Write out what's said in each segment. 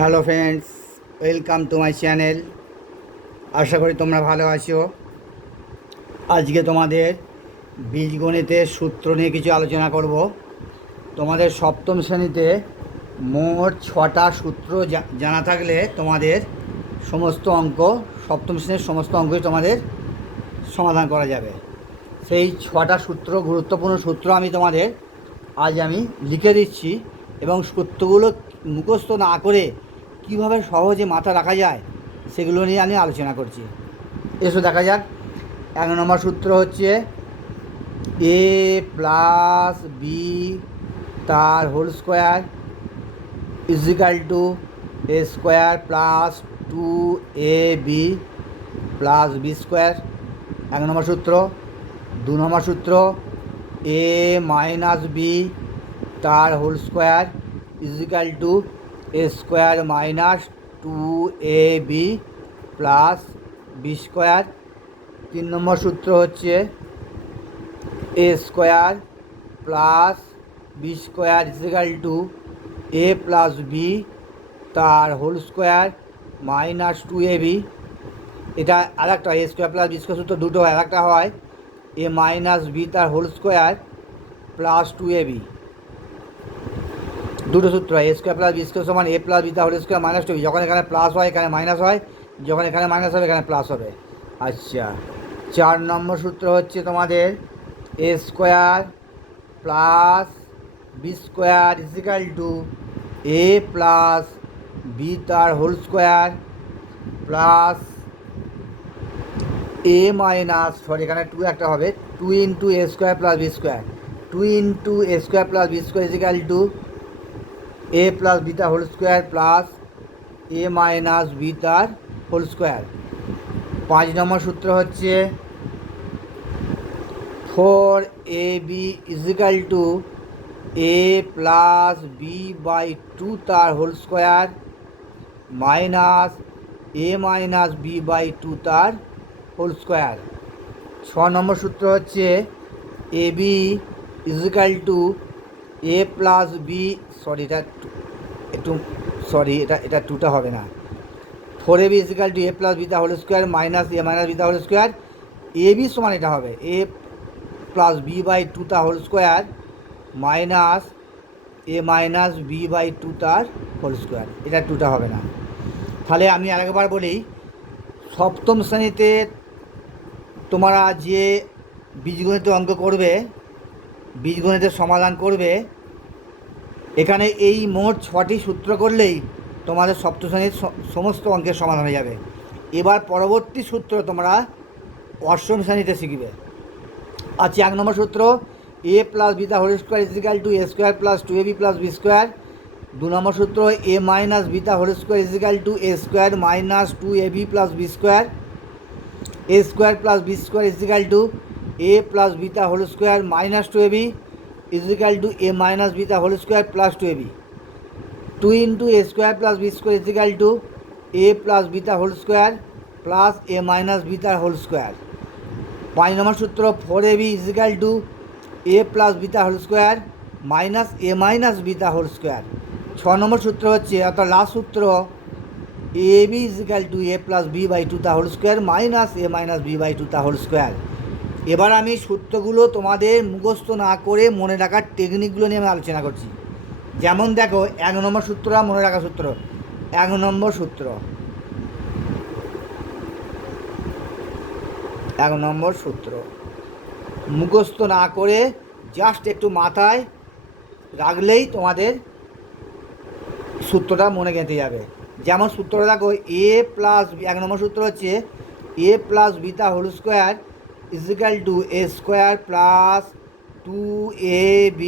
Hello friends, welcome to my channel. আশা করি তোমরা ভালো আছো। আজকে তোমাদের বীজগণিতের সূত্র নিয়ে কিছু আলোচনা করব। তোমাদের সপ্তম শ্রেণীতে মোট 6টা সূত্র জানা থাকলে তোমাদের সমস্ত অঙ্ক, সপ্তম শ্রেণীর সমস্ত অঙ্কই তোমাদের সমাধান করা যাবে। সেই 6টা সূত্র, গুরুত্বপূর্ণ সূত্র আমি লিখে দিচ্ছি, এবং সূত্রগুলো মুখস্থ না করে কীভাবে সহজে মাথা রাখা যায় সেগুলো নিয়ে আমি আলোচনা করছি। এসো দেখা যাক। 1 নম্বর সূত্র হচ্ছে এ প্লাস বি তার whole square equal to a square plus 2ab plus B square. 1 number সূত্র। 2 নম্বর সূত্র এ মাইনাস বি তার whole square equal to a square minus 2ab plus B square. 3 number সূত্র হচ্ছে a square plus B square equal to A plus B তার whole square minus 2ab। এটা আরেকটা a square plus B square সূত্র দুটো হয়, আরেকটা হয় এ মাইনাস বি তার হোল স্কোয়ার প্লাস 2ab। দুটো সূত্র হয়, a square plus B square সমান এ প্লাস বি তার হোল স্কোয়ার মাইনাস 2ab। যখন এখানে প্লাস হয় এখানে মাইনাস হয়, যখন এখানে মাইনাস হবে এখানে প্লাস হবে। আচ্ছা, 4 নম্বর সূত্র হচ্ছে তোমাদের a square plus B square equal to A plus B তার whole square plus a minus, sorry এখানে 2 একটা হবে, 2 into a square plus B square, 2 into a square plus B square equal to A plus B তার whole square plus a minus B তার whole square. 5 number সূত্র হচ্ছে 4ab equal to A plus B by 2 তার whole square minus A minus B by 2 তার whole square. 6 number সূত্র হচ্ছে A B equal to A plus B, sorry এটা একটু, sorry এটা 2টা হবে না, 4ab equal to A plus B তার হোল স্কোয়ার মাইনাস এ মাইনাস বি তার হোল স্কোয়ার। এ বি সমান এটা হবে এ প্লাস বি বাই 2 তার whole square minus A minus B by 2 তার হোল স্কোয়ার। এটা 2টা হবে না। তাহলে আমি আরেকবার বলি, সপ্তম শ্রেণীতে তোমরা যে বীজগণিতের অঙ্ক করবে, বীজগণিতের সমাধান করবে, এখানে এই মোট 6টি সূত্র করলেই তোমাদের সপ্তম শ্রেণীর সমস্ত অঙ্কের সমাধান হয়ে যাবে। এবার পরবর্তী সূত্র তোমরা অষ্টম শ্রেণীতে শিখবে। আচ্ছা, 1 নম্বর সূত্র এ প্লাস বি তার whole square equal to a square plus 2ab plus B square. 2 number সূত্র এ মাইনাস বি তার whole square equal to a square minus 2ab plus B square. A square plus B square equal to A plus B তার whole square minus 2ab equal to a minus B তার whole square plus 2ab। 2 into a square plus B square equal to A plus B তার whole square plus a minus B তার whole square. 5 number সূত্র 4ab equal to A plus B তার whole square minus এ minus B তার whole square. 6 number সূত্র হচ্ছে, অর্থাৎ last সূত্র, a B equal to A plus B by 2 তার whole square minus A minus B by 2 তার whole square. এবার আমি সূত্রগুলো তোমাদের মুখস্থ না করে মনে রাখার টেকনিকগুলো নিয়ে আমি আলোচনা করছি। যেমন দেখো, 1 নম্বর সূত্র মনে রাখা সূত্র। 1 নম্বর সূত্র, 1 নম্বর সূত্র মুখস্থ না করে জাস্ট একটু মাথায় রাখলেই তোমাদের সূত্রটা মনে গেঁথে যাবে। যেমন সূত্রটা দেখো, এ প্লাস, 1 নম্বর সূত্র হচ্ছে এ প্লাস বি তার whole square equal to a square plus 2ab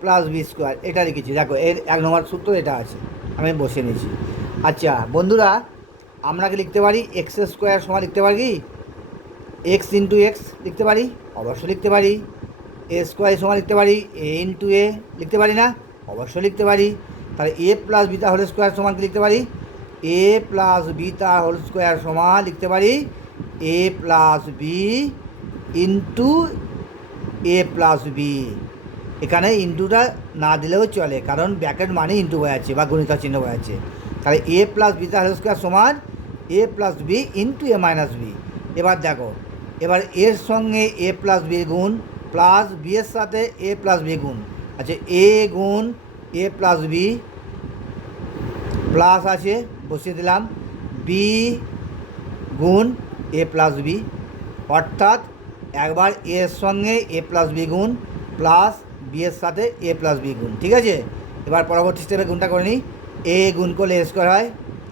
plus B square. এটা লিখেছি, দেখো এর 1 নম্বর সূত্র এটা আছে, আমি বসে নিয়েছি। আচ্ছা বন্ধুরা, আমরা কি লিখতে পারি এক্স স্কোয়ার সমান লিখতে পারি কি এক্স ইন্টু এক্স লিখতে পারি? অবশ্যই লিখতে পারি। এ স্কোয়ার সমান লিখতে পারি এ ইন্টু এ, লিখতে পারি না? অবশ্যই লিখতে পারি। তাহলে এ প্লাস বি তার হোল স্কোয়ার সমান কি লিখতে পারি? এ প্লাস বি তার হোল স্কোয়ার সমান লিখতে পারি এ প্লাস বি ইন্টু এ প্লাস বি। এখানে ইন্টুটা না দিলেও চলে, কারণ ব্র্যাকেট মানে ইন্টু বোঝাচ্ছে বা গুণিত চিহ্ন বোঝাচ্ছে। তাহলে এ প্লাস বিটা হোল স্কোয়ার সমান এ প্লাস বি ইন্টু এ মাইনাস বি। এবার দেখো, এবার এর সঙ্গে এ প্লাস বি গুণ প্লাস বি এর সাথে এ প্লাস বি গুণ। আচ্ছা, এ গুণ এ প্লাস বি প্লাস আছে বসিয়ে দিলাম বি গুণ এ প্লাস বি, অর্থাৎ একবার এর সঙ্গে এ প্লাস বি গুণ প্লাস বি এর সাথে এ প্লাস বি গুণ। ঠিক আছে, এবার পরবর্তী স্টেপে গুণটা করে নিই। এ গুণ করলে এ স্কোয়ার হয়,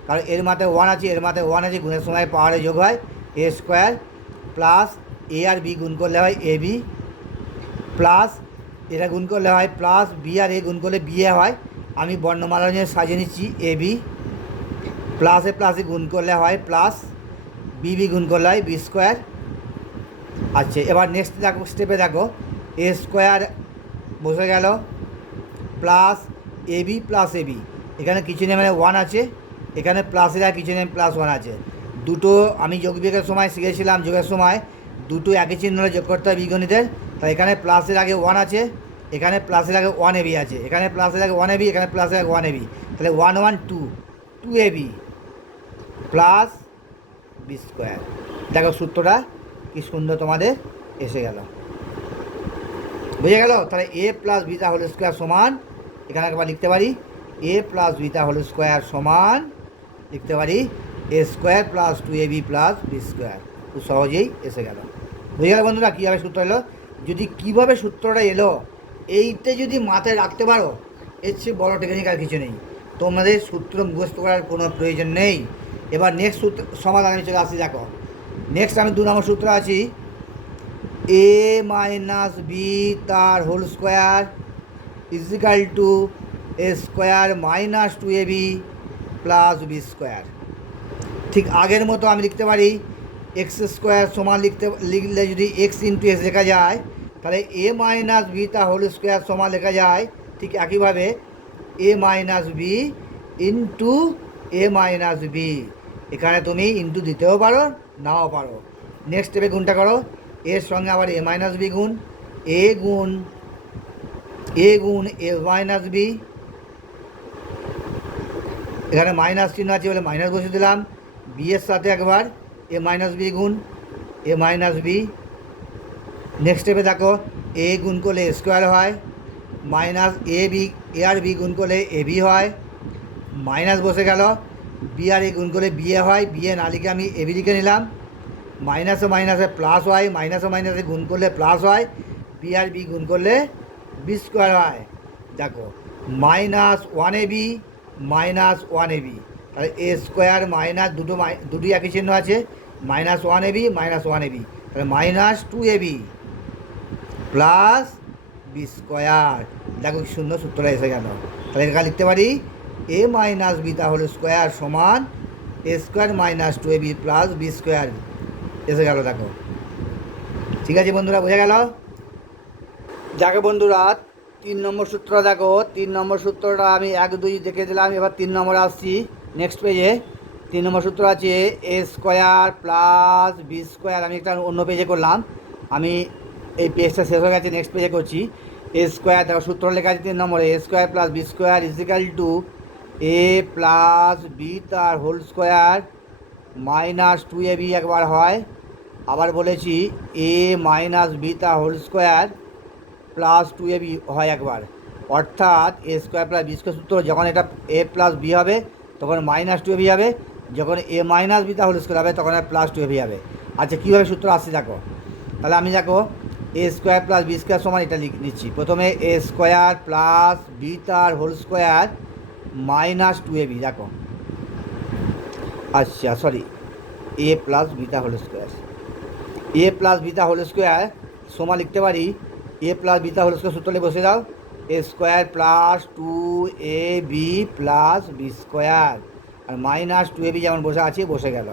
কারণ এর মাথায় ওয়ান আছে, এর মাথায় ওয়ান আছে, গুণের সময় পাওয়ারে যোগ হয় a square, plus A R B গুণ করলে হয় এ বি, প্লাস এটা গুণ করলে হয় প্লাস বি আর এ গুণ করলে বি এ হয়। আমি বর্ণমালা নিয়ে সাজিয়ে নিচ্ছি এ বি, প্লাসে প্লাসে গুণ করলে হয় প্লাস বি বি গুণ করলে হয় বি স্কোয়ার। আচ্ছা, এবার নেক্সট দেখো, স্টেপে দেখো এ স্কোয়ার বসে গেল plus A B plus A B, এখানে কিছু নেই মানে ওয়ান আছে, এখানে প্লাসের আর কিছু নেই প্লাস ওয়ান আছে। দুটো আমি যোগ বিয়োগের সময় শিখেছিলাম, যোগের সময় দুটো একই চিহ্ন যোগ করতে হয় বীজগণিতের। তাই এখানে প্লাসের আগে ওয়ান আছে, এখানে প্লাসের আগে ওয়ান এ বি আছে, এখানে প্লাসের আগে ওয়ান এ বি, এখানে প্লাসের আগে ওয়ান এ বি, তাহলে one one two, two A B plus B square. দেখো সূত্রটা কি সুন্দর তোমাদের এসে গেল, বুঝে গেল? তাহলে এ প্লাস বিটা হোল স্কোয়ার সমান, এখানে একবার লিখতে পারি এ প্লাস বিটা হোল স্কোয়ার সমান, লিখতে পারি A square plus two A B plus B square. খুব সহজেই এসে গেল, বুঝে গেল বন্ধুরা কীভাবে সূত্র এলো? যদি কীভাবে সূত্রটা এলো এইটা যদি মাথায় রাখতে পারো, এর চেয়ে বড়ো টেকনিক আর কিছু নেই। তোমাদের সূত্র মুখস্থ করার কোনো প্রয়োজন নেই। এবার নেক্সট সূত্র সমাধান আমি চলে আসছি। দেখো নেক্সট আমি 2 নম্বর সূত্র আছি, এ মাইনাস বি তার whole square equal to a square minus two A B plus B square. ঠিক আগের মতো আমি লিখতে পারি এক্স স্কোয়ার সমান লিখলে যদি এক্স ইন্টু এস লেখা যায়, তাহলে এ মাইনাস বি তা হোল স্কোয়ার সমান লেখা যায় ঠিক একইভাবে এ মাইনাস বি ইন্টু এ মাইনাস বি। এখানে তুমি ইন্টু দিতেও পারো নাও পারো। নেক্সট স্টেপে গুণটা করো, এর সঙ্গে আবার এ মাইনাস বি গুণ এ গুণ এ মাইনাস বি, এখানে মাইনাস চিহ্ন আছে বলে মাইনাস বসে দিলাম, বি এর সাথে একবার এ মাইনাস বি গুণ এ মাইনাস বি। নেক্সট স্টেপে দেখো এ গুণ করলে স্কোয়ার হয়, মাইনাস এ আর বি গুণ করলে এ বি হয়, মাইনাস বসে গেল, বি আর এ গুণ করলে বি এ হয়, বি এ না লিখে আমি এ বি লিখে নিলাম, মাইনাসে মাইনাসে প্লাস হয়, মাইনাসে মাইনাসে গুণ করলে প্লাস হয়, বি আর বি গুণ করলে বি স্কোয়ার হয়। দেখো minus one A b minus one A B, তাহলে এ স্কোয়ার মাইনাস দুটোই একই চিহ্ন আছে, minus one A b minus one A B, তাহলে minus two A B plus B square. দেখো কি সুন্দর সূত্রটা এসে গেল। তাহলে এখানে লিখতে পারি এ মাইনাস বি তা হোল স্কোয়ার সমান a square minus two A B plus B square এসে গেল। দেখো ঠিক আছে বন্ধুরা, বোঝা গেল? দেখো বন্ধুরা 3 নম্বর সূত্র দেখো, 3 নম্বর সূত্রটা আমি 1 2 দেখে দিলাম। এবার 3 নম্বরে আসছি। নেক্সট পেজে 3 নম্বর সূত্র আছে এ স্কোয়ার প্লাস বি স্কোয়ার। আমি একটা অন্য পেজে করলাম, আমি এই পেজটা শেষ হয়ে গেছে, নেক্সট পেজে করছি। এ স্কোয়ার দেখো সূত্র লেখা আছে 3 নম্বরে, a square plus B square equal to A plus B তার হোল স্কোয়ার মাইনাস টু এ বি একবার হয়, আবার বলেছি এ মাইনাস বি তার হোল স্কোয়ার প্লাস টু এ বি হয় একবার। অর্থাৎ a square plus B square সূত্র যখন এটা এ প্লাস বি হবে তখন মাইনাস টু এ বি হবে, যখন এ মাইনাস বি তা হোল স্কোয়ার হবে তখন প্লাস টু এ বি হবে। আচ্ছা কীভাবে সূত্র আসছে দেখো, তাহলে আমি দেখো এ স্কোয়ার প্লাস বি স্কোয়ার সমান এটা নিচ্ছি। প্রথমে এ স্কোয়ার প্লাস বি তার whole square minus two A B, দেখো আচ্ছা সরি এ প্লাস বিটা হোল স্কোয়ার, এ প্লাস বিটা হোল স্কোয়ার সমান লিখতে পারি এ প্লাস বিটা হোল স্কোয়ার সূত্রটা বসে দাও এ square plus two A B plus B square, আর মাইনাস টু এ বি যেমন বসে আছে বসে গেল,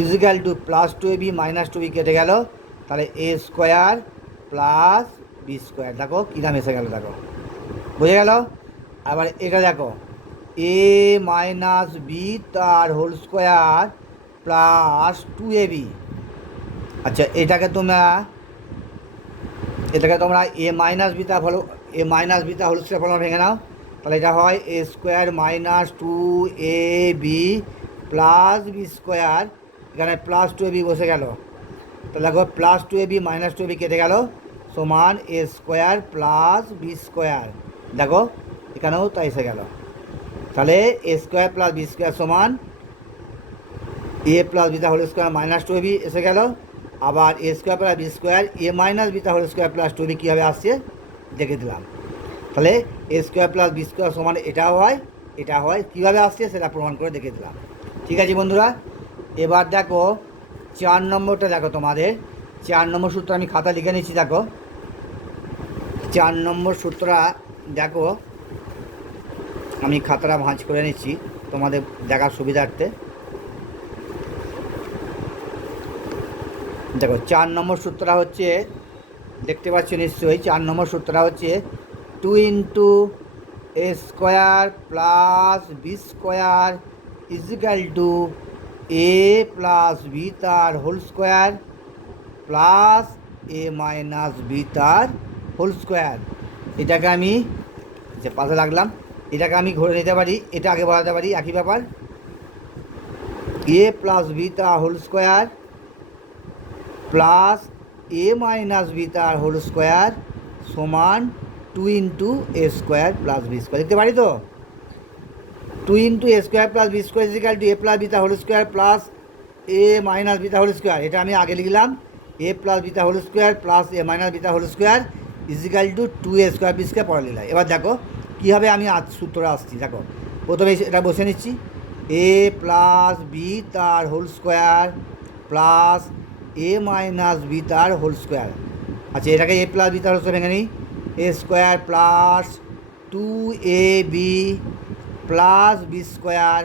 ইজিক্যাল টু প্লাস টু এ বি মাইনাস টু বি কেটে গেল, তাহলে a square plus B square. দেখো কী নাম এসে গেল, দেখো বুঝে গেল? আবার এটা দেখো এ মাইনাস বি তার হোল স্কোয়ার প্লাস টু এ বি। আচ্ছা এটাকে তোমরা এ মাইনাস বিটা হোল স্কোয়ার ফর্মুলা ভেঙে নাও, তাহলে এটা হয় a square minus two A B plus B square, এখানে প্লাস টু এ বি বসে গেল, তাহলে দেখো প্লাস টু এ বি মাইনাস টু এ বি কেটে গেল, সমান a square plus B square. দেখো এখানেও তাই এসে গেল, তাহলে a square plus B square সমান এ প্লাস বিটা হোল স্কোয়ার মাইনাস টু এ বি এসে গেল। আবার a square plus B square a minus বিটা হোল স্কোয়ার প্লাস টু এ বি কীভাবে আসছে দেখে দিলাম। তাহলে a square plus B square সমান এটাও হয়, এটা হয়, কীভাবে আসছে সেটা প্রমাণ করে দেখে দিলাম। ঠিক আছে বন্ধুরা, এবার দেখো 4 নম্বরটা দেখো তোমাদের। 4 নম্বর সূত্র আমি খাতা লিখে নিচ্ছি। দেখো 4 নম্বর সূত্রটা দেখো, আমি খাতাটা ভাঁজ করে নিচ্ছি তোমাদের দেখার সুবিধার্থে। দেখো 4 নম্বর সূত্রটা হচ্ছে, দেখতে পাচ্ছ নিশ্চয়ই, 4 নম্বর সূত্রটা হচ্ছে 2 into a square plus B square equal to A plus B তার whole square plus a minus B তার হোল স্কোয়ার। এটাকে আমি যে পাশে রাখলাম, এটাকে আমি ঘুরে নিতে পারি, এটা আগে বাড়াতে পারি, একই ব্যাপার, এ প্লাস বি তার whole square plus a minus B তার হোল স্কোয়ার সমান 2 into a square plus B square. দেখতে পারি তো, 2 into a square plus B square equal to A plus বিটা whole square plus a minus বিটা whole square. এটা আমি আগে লিখলাম, এ প্লাস বিটা whole square plus a minus বিটা whole square equal to 2 a square b square পরে লিখলাম। এবার দেখো কীভাবে আমি সূত্রটা আসছি। দেখো প্রথমে এটা বসে নিচ্ছি, এ প্লাস বি তার whole square plus a minus B তার হোল স্কোয়ার। আচ্ছা এটাকে এ প্লাস বি তার হোল স্কোয়ার ভেঙে নিই, a square plus 2ab plus B square,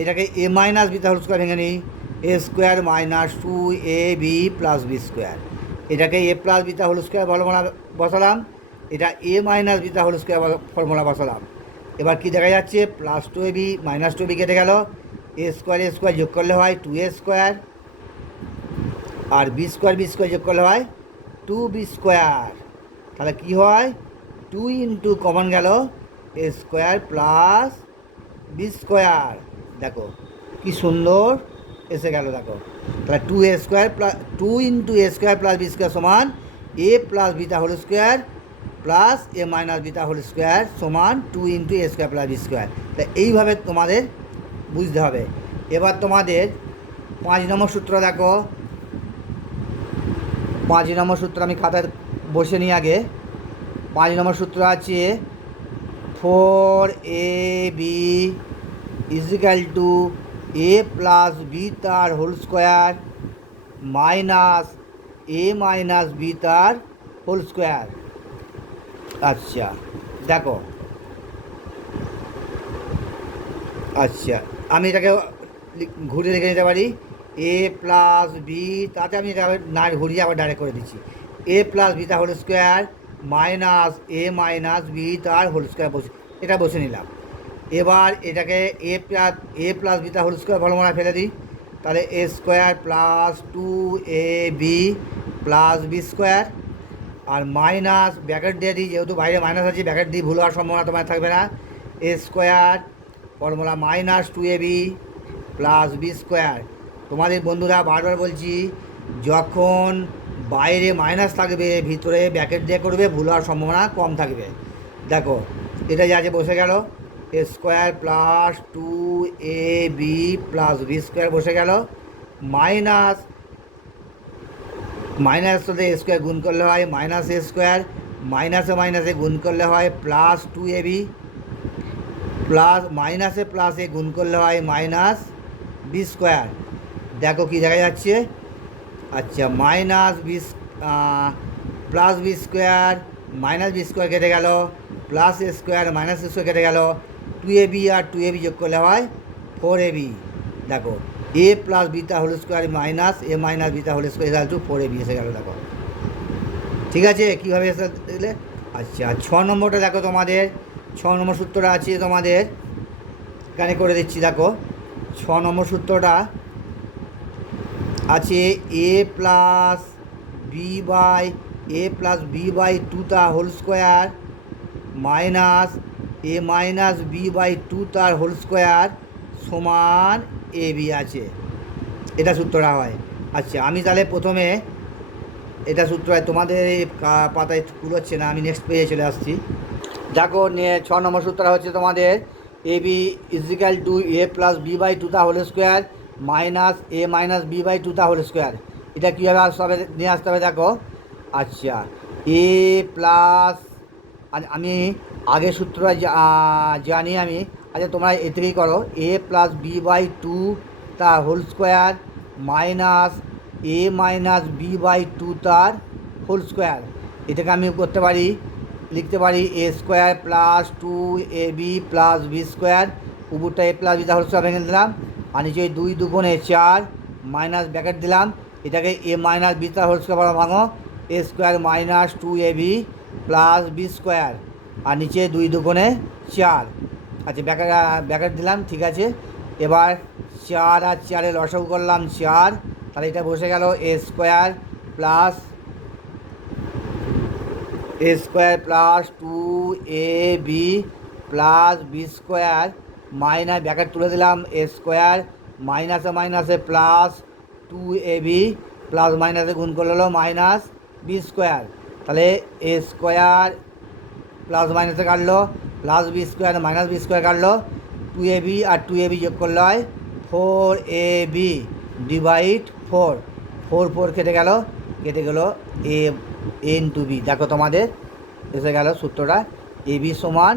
এটাকে এ মাইনাস বি তার হোল স্কোয়ার ভেঙে নিই, a square minus 2ab plus B square, এটাকে এ প্লাস বি তার হোল স্কোয়ার ফর্মুলা বসালাম, এটা এ মাইনাস বি তার হোল স্কোয়ার ফর্মুলা বসালাম। এবার কি দেখা যাচ্ছে, প্লাস 2ab মাইনাস 2ab কেটে গেল, এ স্কোয়ার যোগ করলে হয় 2a স্কোয়ার, আর বি স্কোয়ার যোগ করলে হয় 2b স্কোয়ার। তাহলে কী হয়, 2 ইন্টু কমন গেল a square plus B square. দেখো কি সুন্দর এসে গেল। দেখো তাহলে 2a square plus 2 into a square plus B square সমান এ প্লাস বিটা whole square plus a minus বিটা হোল স্কোয়ার সমান 2 into a square plus B square. তাই এইভাবে তোমাদের বুঝতে হবে। এবার তোমাদের 5 নম্বর সূত্র দেখো, 5 নম্বর সূত্র আমি খাতায় বসে নিই আগে। 5 নম্বর সূত্র আছে 4ab equal to A plus B তার হোল স্কোয়ার মাইনাস এ মাইনাস বি তার হোল স্কোয়ার। আচ্ছা দেখো, আচ্ছা আমি এটাকে ঘুরে লিখে নিতে পারি, এ প্লাস বি, তাতে আমি এটা না ঘুরিয়ে আবার ডাইরেক্ট করে দিচ্ছি, এ প্লাস বি তার হোল স্কোয়ার মাইনাস এ মাইনাস বি তার হোল স্কোয়ার এটা বসে নিলাম। এবার এটাকে এ প্লাস বি তার হোল স্কোয়ার ফর্মুলা ফেলে দিই, তাহলে a square plus 2ab plus B square, আর মাইনাস ব্র্যাকেট দিয়ে দিই, যেহেতু বাইরে মাইনাস আছে ব্র্যাকেট দিয়ে ভুল হওয়ার সম্ভাবনা তোমার থাকবে না, a square formula minus 2ab plus B square. তোমাদের বন্ধুরা বারবার বলছি, যখন বাইরে মাইনাস থাকবে ভিতরে ব্র্যাকেট দিয়ে করবে, ভুল হওয়ার সম্ভাবনা কম থাকবে। দেখো এটা যা আছে বসে গেল, a square plus 2ab plus B square বসে গেল, মাইনাস মাইনাস সাথে এ স্কোয়ার গুণ করলে হয় মাইনাস এ স্কোয়ার, মাইনাসে মাইনাসে গুণ করলে হয় প্লাস 2ab, প্লাস মাইনাসে প্লাসে গুণ করলে হয় মাইনাস বি স্কোয়ার। দেখো কি দেখা যাচ্ছে, আচ্ছা minus plus B square minus B square কেটে গেল, plus A square minus A square কেটে গেল, 2ab আর 2ab যোগ করলে হয় 4ab। দেখো এ প্লাস বিটা হোল স্কোয়ার মাইনাস এ মাইনাস বিটা whole square equal to 4ab এসে গেল। দেখো ঠিক আছে, কীভাবে এসে দিলে। আচ্ছা 6 নম্বরটা দেখো, তোমাদের 6 নম্বর সূত্রটা আছে তোমাদের এখানে করে দিচ্ছি। দেখো 6 নম্বর সূত্রটা আছে এ প্লাস বি বাই 2 তা whole square minus A minus B by two তার হোল স্কোয়ার সমান এ বি আছে, এটা সূত্রটা হয়। আচ্ছা আমি তাহলে প্রথমে এটা সূত্র হয়, তোমাদের পাতায় কুলোচ্ছে না, আমি নেক্সট পেজে চলে আসছি। দেখো 6 নম্বর সূত্রটা হচ্ছে তোমাদের a B equal to A plus B by two তা whole square minus A minus B by two তা হোল স্কোয়ার। এটা কীভাবে আসতে হবে, নিয়ে আসতে হবে দেখো। আচ্ছা এ প্লাস, আমি আগের সূত্রটা জানি আমি। আচ্ছা তোমরা এ থেকেই করো, A plus B by two তার whole square minus A minus B by two তার হোল স্কোয়ার। এটাকে আমি করতে পারি, লিখতে পারি A square plus two A B plus B square, উপরটা এ প্লাস বি তার হোল স্কোয়ার ভেঙে দিলাম, আর নিচে 2 দুগুণে 4 মাইনাস ব্র্যাকেট দিলাম, এটাকে এ মাইনাস বি তার হোল স্কোয়ার ভাঙো, এ square minus two A B plus B square, আর নিচে 2 দুগুণে 4। আচ্ছা ব্র্যাকেট দিলাম, ঠিক আছে। এবার 4 আর 4-এর লসাগু করলাম 4, তাহলে এটা বসে গেল a square plus two A B plus B square minus bracket তুলে দিলাম এ স্কোয়ার মাইনাসে মাইনাসে plus two A B plus মাইনাসে গুণ করলে হলো মাইনাস বি স্কোয়ার। তাহলে এ স্কোয়ার প্লাস মাইনাসে কাটলো, plus B square minus B square কাটলো, টু এ বি আর টু এ বি যোগ করলে হয় 4ab ডিভাইড 4, 4 কেটে গেল এ ইন্টু বি। দেখো তোমাদের এসে গেল সূত্রটা, এ বি সমান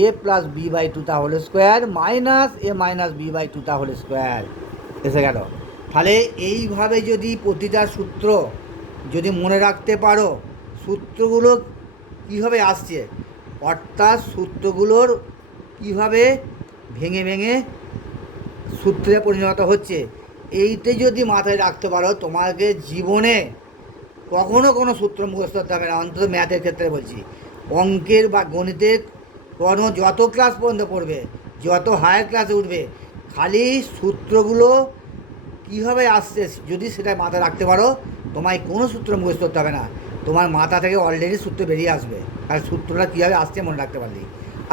এ প্লাস বি বাই টু তা whole square minus A minus B by two তা হোল স্কোয়ার এসে গেল। তাহলে এইভাবে যদি প্রতিটা সূত্র যদি মনে রাখতে পারো, সূত্রগুলো কীভাবে আসছে, অর্থাৎ সূত্রগুলোর কীভাবে ভেঙে ভেঙে সূত্রে পরিণত হচ্ছে, এইটা যদি মাথায় রাখতে পারো, তোমাকে জীবনে কখনো কোনো সূত্র মুখস্থ করতে হবে না, অন্তত ম্যাথের ক্ষেত্রে বলছি। অঙ্কের বা গণিতের কোনো যত ক্লাস পর্যন্ত পড়বে, যত হায়ার ক্লাসে উঠবে, খালি সূত্রগুলো কীভাবে আসছে যদি সেটা মাথায় রাখতে পারো, তোমায় কোনো সূত্র মুখস্থ করতে হবে না, তোমার মাথা থেকে অলরেডি সূত্র বেরিয়ে আসবে, আর সূত্রটা কীভাবে আসছে মনে রাখতে পারলি।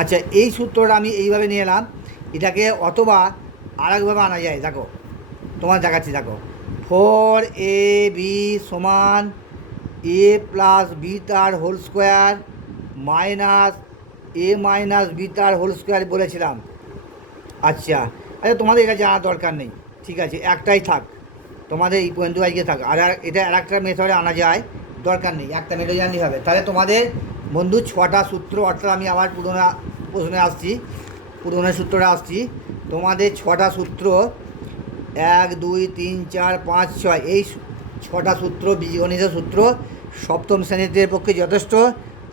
আচ্ছা এই সূত্রটা আমি এইভাবে নিয়ে এলাম, এটাকে অথবা আরেকভাবে আনা যায়। দেখো তোমার দেখাচ্ছি, দেখো 4ab সমান এ প্লাস বি তার হোল স্কোয়ার মাইনাস এ মাইনাস বি তার হোল স্কোয়ার বলেছিলাম। আচ্ছা তোমাদের এটা জানার দরকার নেই, ঠিক আছে, একটাই থাক, তোমাদের এই পয়েন্ট আজকে থাক। আর এটা আর একটা মেথডে আনা যায়, দরকার নেই, একটা মেথড জানলেই হবে। তাহলে তোমাদের বন্ধু 6টা সূত্র, অর্থাৎ আমি আবার পুরোনো সূত্রটা আসছি। তোমাদের 6টা সূত্র 1 2 3 4 5 6, এই 6টা সূত্র বীজগণিতের সূত্র সপ্তম শ্রেণীতে পক্ষে যথেষ্ট,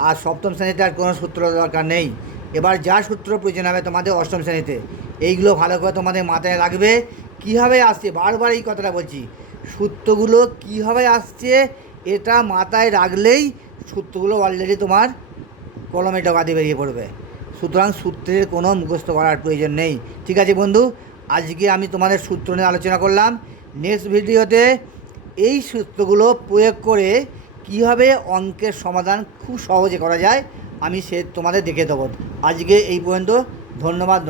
আর সপ্তম শ্রেণীতে আর কোনো সূত্র দরকার নেই। এবার যা সূত্র প্রয়োজন হবে তোমাদের অষ্টম শ্রেণীতে, এইগুলো ভালো করে তোমাদের মাথায় রাখবে। কীভাবে আসছে, বারবার এই কথাটা বলছি, সূত্রগুলো কীভাবে আসছে এটা মাথায় রাখলেই সূত্রগুলো অলরেডি তোমার কলমে ডগাতে বেরিয়ে পড়বে। সুতরাং সূত্রের কোনো মুখস্থ করার প্রয়োজন নেই। ঠিক আছে বন্ধু, আজকে আমি তোমাদের সূত্র নিয়ে আলোচনা করলাম। নেক্সট ভিডিওতে এই সূত্রগুলো প্রয়োগ করে কীভাবে অঙ্কের সমাধান খুব সহজে করা যায় আমি তোমাদের দেখে দেবো। আজকে এই পর্যন্ত, ধন্যবাদ।